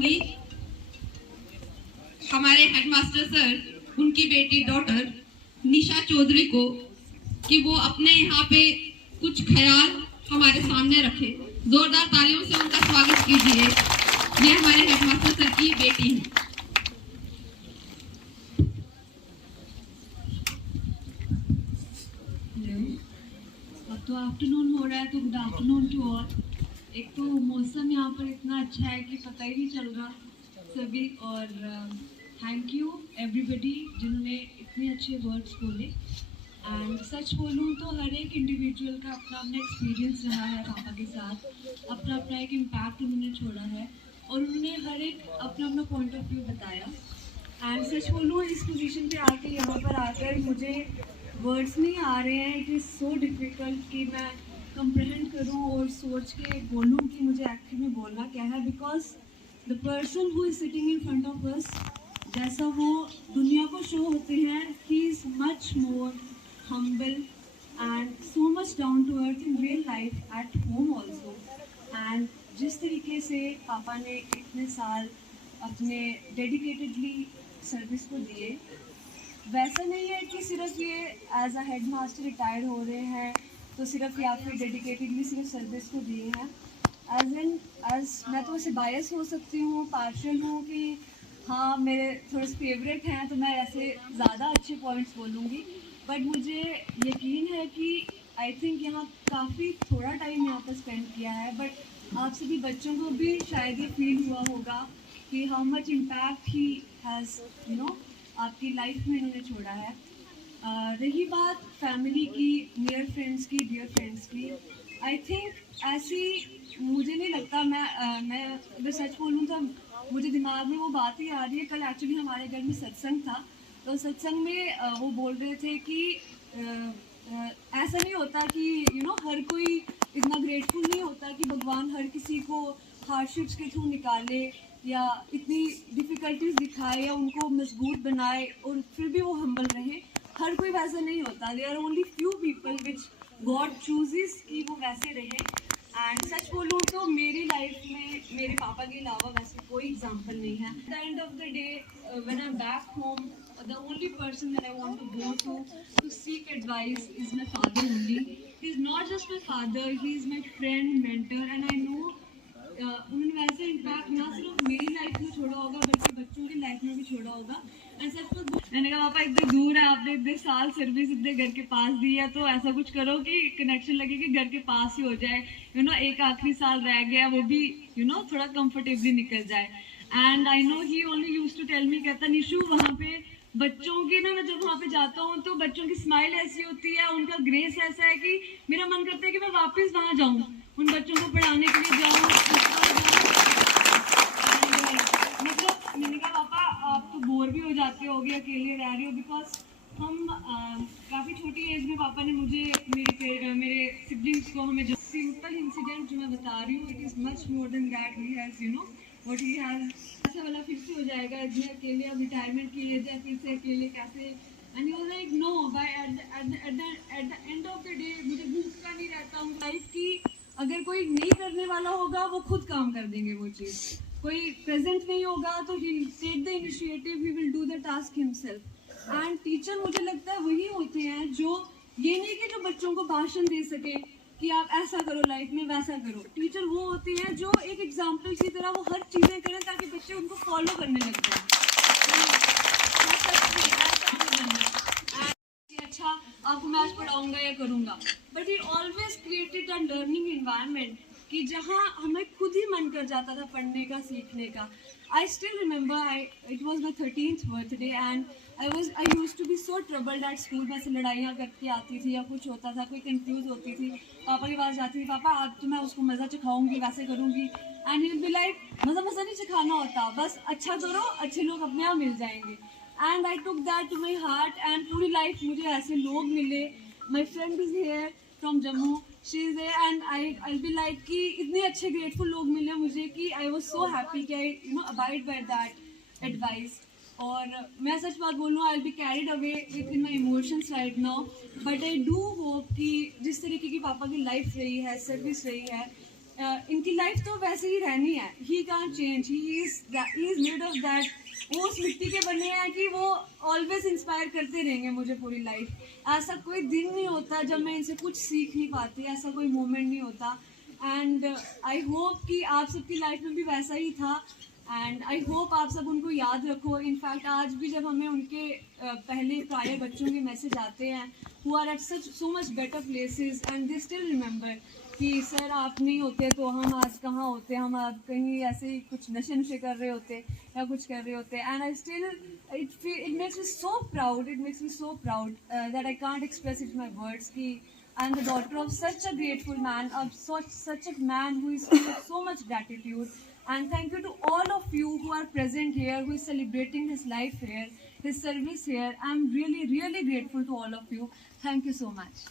चाहूंगी हमारे headmaster sir उनकी बेटी डॉटर निशा चौधरी को कि वो अपने यहाँ पे कुछ ख्याल हमारे सामने रखे। जोरदार तालियों से उनका स्वागत कीजिए। ये हमारे हेडमास्टर सर की बेटी है। तो आफ्टरनून हो रहा है, तो गुड आफ्टरनून टू ऑल। एक तो मौसम यहाँ पर इतना अच्छा है कि पता ही नहीं चल रहा सभी, और थैंक यू एवरीबडी जिन्होंने इतने अच्छे वर्ड्स बोले। एंड सच बोलूँ तो हर एक इंडिविजुअल का अपना अपना एक्सपीरियंस रहा है पापा के साथ, अपना अपना एक इम्पैक्ट उन्होंने छोड़ा है और उन्होंने हर एक अपना अपना पॉइंट ऑफ व्यू बताया। एंड सच बोलूँ इस पोजीशन पे आके, यहाँ पर आकर मुझे वर्ड्स नहीं आ रहे हैं। इट इज़ सो डिफ़िकल्ट कि मैं कंप्रहेंड करूं और सोच के बोलूं कि मुझे एक्चुअली में बोलना क्या है, because the person who is sitting in front of us, जैसा वो दुनिया को शो होते हैं, he is much more humble and so much down to earth in real life at home also. And जिस तरीके से पापा ने इतने साल अपने डेडिकेटेडली सर्विस को दिए, वैसा नहीं है कि सिर्फ ये as a headmaster retire हो रहे हैं तो सिर्फ या फिर डेडिकेटेडली सिर्फ सर्विस को दिए हैं। एज मैं तो ऐसे बायस हो सकती हूँ, पार्शियल हूँ कि हाँ मेरे थोड़े से फेवरेट हैं तो मैं ऐसे ज़्यादा अच्छे पॉइंट्स बोलूँगी, बट मुझे यकीन है कि आई थिंक यहाँ काफ़ी थोड़ा टाइम यहाँ पर स्पेंड किया है, बट आप सभी बच्चों को भी शायद ये फील हुआ होगा कि how much impact he has आपकी लाइफ में इन्होंने छोड़ा है। रही बात फैमिली की, नियर फ्रेंड्स की, डियर फ्रेंड्स की, आई थिंक ऐसी मुझे नहीं लगता। मैं अगर सच बोलूँ तो मुझे दिमाग में वो बात ही आ रही है। कल एक्चुअली हमारे घर में सत्संग था, तो सत्संग में वो बोल रहे थे कि ऐसा नहीं होता कि हर कोई इतना ग्रेटफुल नहीं होता कि भगवान हर किसी को हार्डशिप्स के थ्रू निकाले या इतनी डिफ़िकल्टीज दिखाए या उनको मजबूत बनाए और फिर भी वो हम्बल रहे। हर कोई वैसा नहीं होता। There are only few people which God chooses कि वो वैसे रहे। एंड सच बोलूँ तो मेरी लाइफ में मेरे पापा के अलावा वैसे कोई एग्जाम्पल नहीं है। At the end of the day when I am back home, the only person that I want to go to seek advice is my father only. He is not just my father, he is my friend, mentor, and I know उन्होंने वैसे impact ना सिर्फ मेरी life में छोड़ा होगा बल्कि बच्चों की लाइफ में भी छोड़ा होगा। एंड सच में मैंने कहा पापा इतने दूर है, आपने इतने साल सर्विस इतने घर के पास दी है, तो ऐसा कुछ करो कि कनेक्शन लगे कि घर के पास ही हो जाए। एक आखिरी साल रह गया, वो भी थोड़ा कंफर्टेबली निकल जाए। And I know he only used to tell me, कहता निशु वहाँ पे बच्चों की ना, मैं जब वहाँ पे जाता हूँ तो बच्चों की स्माइल ऐसी होती है, उनका ग्रेस ऐसा है कि मेरा मन करता है कि मैं वापस वहाँ जाऊँ, उन बच्चों को पढ़ाने के लिए जाऊँ। मतलब मैंने कहा पापा आप तो बोर भी हो जाते होगे, अकेले रह रही हो, बिकॉज हम काफ़ी छोटी एज में पापा ने मुझे मेरे सिबलिंग्स को हमें जो सिंपल इंसिडेंट जो मैं बता रही हूँ, it is much more than that he has what he has. ऐसा वाला फिर से हो जाएगा, इतने अकेले, अब रिटायरमेंट की एज है, फिर से अकेले कैसे। And he was like no, by at the end of the day मुझे भूखता नहीं रहता हूँ लाइफ की। अगर कोई नहीं करने वाला होगा वो खुद काम कर देंगे वो चीज़। कोई प्रेजेंट नहीं होगा तो he take the initiative, he will do the task himself. And teacher मुझे लगता है वही होते हैं जो, ये नहीं कि जो बच्चों को भाषण दे सके कि आप ऐसा करो लाइफ में, वैसा करो। टीचर वो होते हैं जो एक एग्जाम्पल की तरह वो हर चीज़ें करें ताकि बच्चे उनको फॉलो करने लग जाए। अच्छा आपको मैं आज पढ़ाऊंगा या करूंगा, but he always created a learning environment कि जहाँ हमें खुद ही मन कर जाता था पढ़ने का, सीखने का। I still remember it was my 13th birthday and I use to be so troubled at school. मैं ऐसे लड़ाइयाँ करके आती थी या कुछ होता था, कोई कंफ्यूज होती थी, पापा के पास जाती थी, पापा आज तो मैं उसको मज़ा चखाऊंगी, वैसे करूँगी। And he will be like मज़ा नहीं चखाना होता, बस अच्छा करो, अच्छे लोग अपने आप मिल जाएंगे। And I took that to my heart and पूरी लाइफ मुझे ऐसे लोग मिले। My friend is here from Jammu, she is there and I be like कि इतने अच्छे ग्रेटफुल लोग मिले मुझे कि आई वॉज सो हैप्पी कि आई अबाइड बाय दैट एडवाइस। और मैं सच बात बोलूँ, I will be carried away with in my emotions right now, but I do hope कि जिस तरीके की पापा की लाइफ रही है, सर्विस रही है, इनकी लाइफ तो वैसे ही रहनी है. He can't change. He is made of that. वो उस मिट्टी के बने हैं कि वो ऑलवेज इंस्पायर करते रहेंगे मुझे पूरी लाइफ. ऐसा कोई दिन नहीं होता जब मैं इनसे कुछ सीख नहीं पाती. ऐसा कोई मोमेंट नहीं होता. एंड आई होप कि आप सबकी लाइफ में भी वैसा ही था. एंड आई होप आप सब उनको याद रखो. इनफैक्ट आज भी जब हमें उनके पहले प्रायर बच्चों के मैसेज आते हैं who are at so much better places and they still remember कि सर आप नहीं होते तो हम आज कहाँ होते. हम आज कहीं ऐसे ही कुछ नशे कर रहे होते या कुछ कर रहे होते. And I still it makes me so proud. It makes me so proud that I can't express it in my words कि I am the daughter of such a grateful man, of such a man who is full of so much gratitude. And thank you to all of you who are present here, who is celebrating his life here, his service here. I am really, really grateful to all of you. Thank you so much.